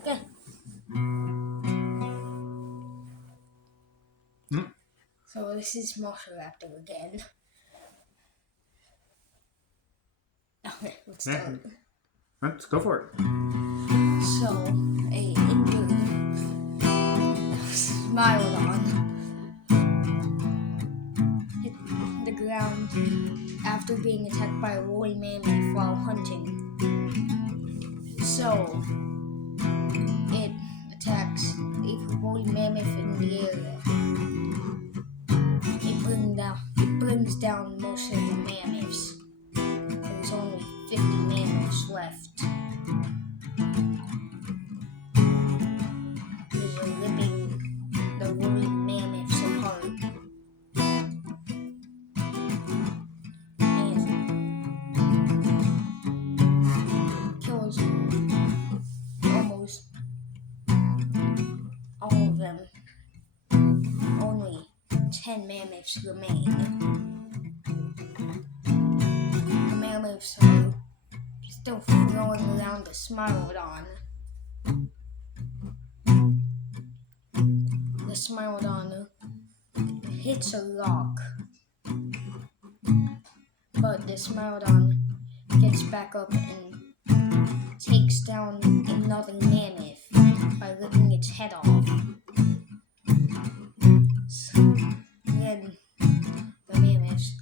Okay. So this is Moshoraptor again. Okay, let's start. Let's go for it. So, a injured Smilodon hit the ground after being attacked by a woolly mammoth while hunting. So, it attacks a woolly mammoth in the area. It brings down most of the mammoths. There's only 50 mammoths left. These are ripping the woolly mammoths apart. And kills almost all of them. Only 10 mammoths remain. The mammoths are still throwing around the Smilodon. The Smilodon hits a rock, but the Smilodon gets back up and takes down another mammoth by ripping its head off. Then the mammoths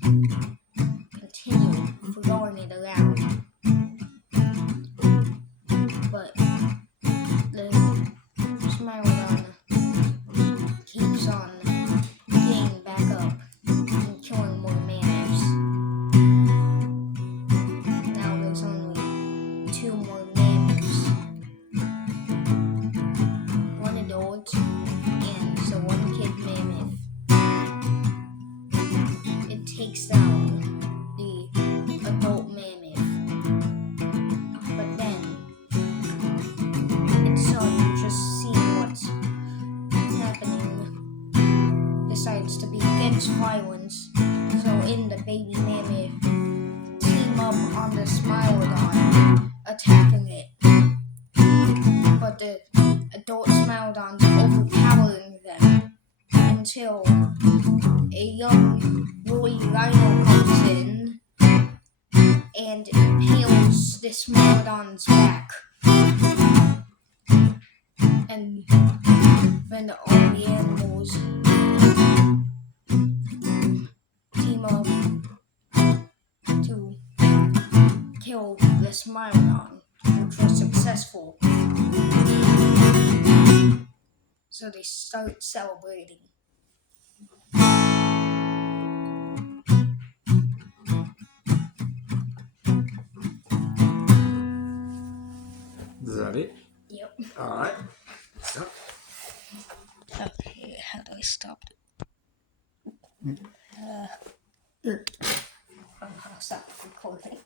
continue throwing it around, but the Smilodon keeps on getting back up and killing more mammoths. Now there's only 2 more mammoths. One adult and so 1 kid mammoth. It takes down the adult mammoth, but then its son, just seeing what's happening, decides to be against violence. So in the baby mammoth team up on the Smilodon, attacking it. But the adult Smilodon's overpowering them until a young woolly rhino comes in and impales the Smilodon's back. And then all the animals team up to kill the Smilodon, which was successful. So they start celebrating. Is that it? Yep. Alright. Stop. Okay, how do I stop it? I'll stop recording.